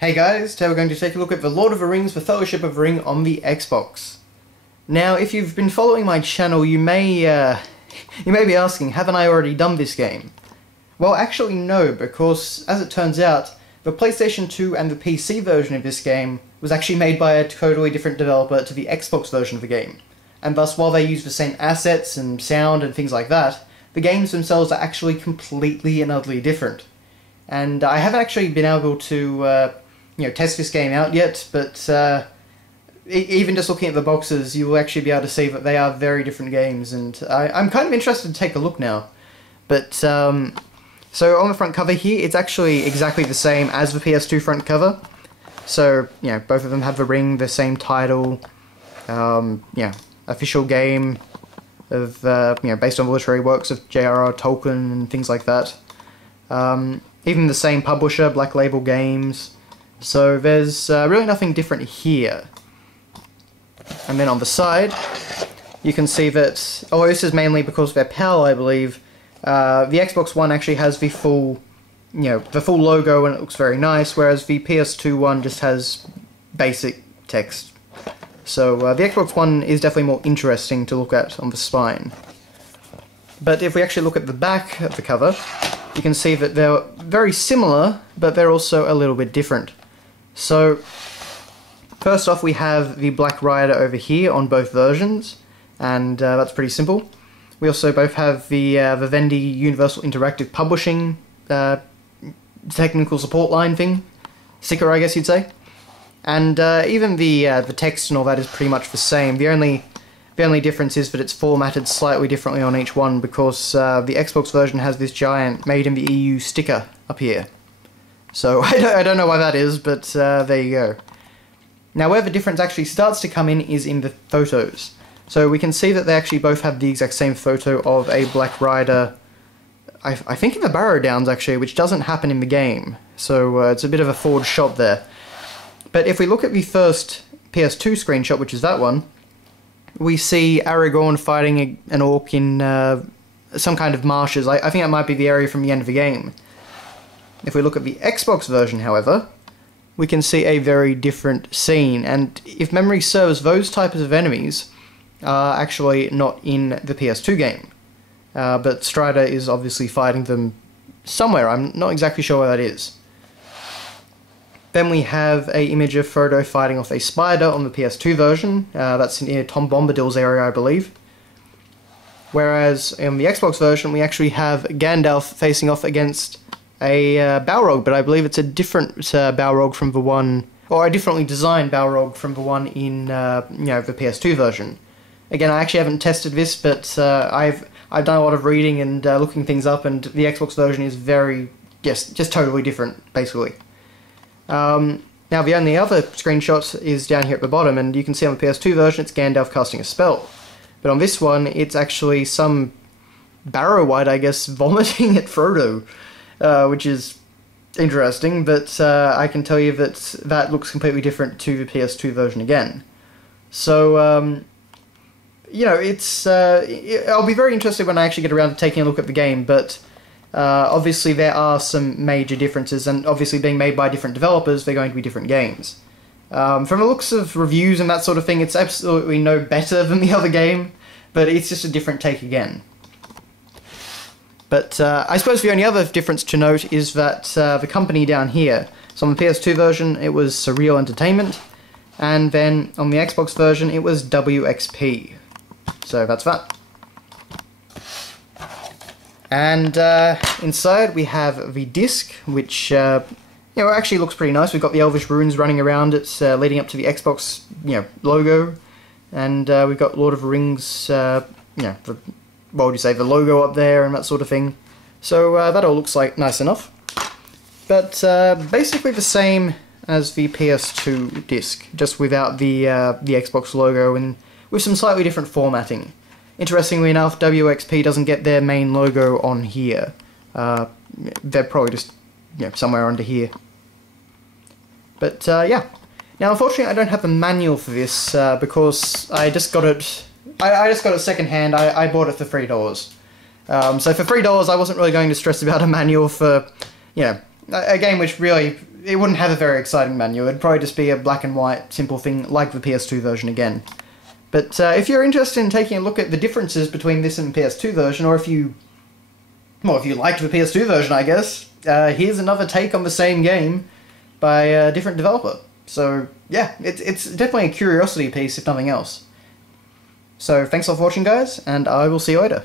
Hey guys, today we're going to take a look at The Lord of the Rings: The Fellowship of the Ring on the Xbox. Now, if you've been following my channel, you may be asking, haven't I already done this game? Well, actually no, because, as it turns out, the PlayStation 2 and the PC version of this game was actually made by a totally different developer to the Xbox version of the game. And thus, while they use the same assets and sound and things like that, the games themselves are actually completely and utterly different. And I haven't actually been able to test this game out yet, but even just looking at the boxes, you will actually be able to see that they are very different games, and I'm kind of interested to take a look now. But, so on the front cover here, it's actually exactly the same as the PS2 front cover. So, both of them have the ring, the same title, official game of, based on the literary works of J.R.R. Tolkien and things like that. Even the same publisher, Black Label Games. So there's really nothing different here. And then on the side, you can see that, although this is mainly because of their PAL, I believe, the Xbox One actually has the full, the full logo, and it looks very nice, whereas the PS2 one just has basic text. So the Xbox One is definitely more interesting to look at on the spine. But if we actually look at the back of the cover, you can see that they're very similar, but they're also a little bit different. So, first off, we have the Black Rider over here on both versions, and that's pretty simple. We also both have the Vivendi Universal Interactive Publishing technical support line thing, sticker, I guess you'd say. And even the text and all that is pretty much the same. The only difference is that it's formatted slightly differently on each one, because the Xbox version has this giant Made in the EU sticker up here. So I don't know why that is, but there you go. Now, where the difference actually starts to come in is in the photos. So we can see that they actually both have the exact same photo of a Black Rider, I think in the Barrow Downs actually, which doesn't happen in the game. So it's a bit of a forward shot there. But if we look at the first PS2 screenshot, which is that one, we see Aragorn fighting an orc in some kind of marshes. I think that might be the area from the end of the game. If we look at the Xbox version, however, we can see a very different scene, and if memory serves, those types of enemies are actually not in the PS2 game. But Strider is obviously fighting them somewhere. I'm not exactly sure where that is. Then we have an image of Frodo fighting off a spider on the PS2 version. That's near Tom Bombadil's area, I believe. Whereas in the Xbox version, we actually have Gandalf facing off against a Balrog, but I believe it's a different Balrog from the one, or a differently designed Balrog from the one in the PS2 version. Again, I actually haven't tested this, but I've done a lot of reading and looking things up, and the Xbox version is just totally different, basically. Now, the only other screenshot is down here at the bottom, and you can see on the PS2 version it's Gandalf casting a spell. But on this one, it's actually some Barrow-Wight, I guess, vomiting at Frodo, which is interesting, but I can tell you that that looks completely different to the PS2 version again. So, it's I'll be very interested when I actually get around to taking a look at the game, but obviously there are some major differences, and obviously being made by different developers, they're going to be different games. From the looks of reviews and that sort of thing, it's absolutely no better than the other game, but it's just a different take again. But I suppose the only other difference to note is that the company down here, so on the PS2 version it was Surreal Entertainment, and then on the Xbox version it was WXP. So that's that. And inside we have the disc, which actually looks pretty nice. We've got the Elvish runes running around it, leading up to the Xbox logo, and we've got Lord of the Rings, what would you say, the logo up there and that sort of thing. So that all looks like nice enough. But basically the same as the PS2 disc, just without the Xbox logo and with some slightly different formatting. Interestingly enough, WXP doesn't get their main logo on here. They're probably just somewhere under here. But yeah. Now unfortunately I don't have the manual for this because I just got it. I just got it secondhand. I bought it for $3. So for $3 I wasn't really going to stress about a manual for, a game which really it wouldn't have a very exciting menu. It'd probably just be a black and white simple thing like the PS2 version again. But if you're interested in taking a look at the differences between this and the PS2 version, or if you liked the PS2 version, I guess, here's another take on the same game by a different developer. So yeah, it's definitely a curiosity piece, if nothing else. So thanks a lot for watching, guys, and I will see you later.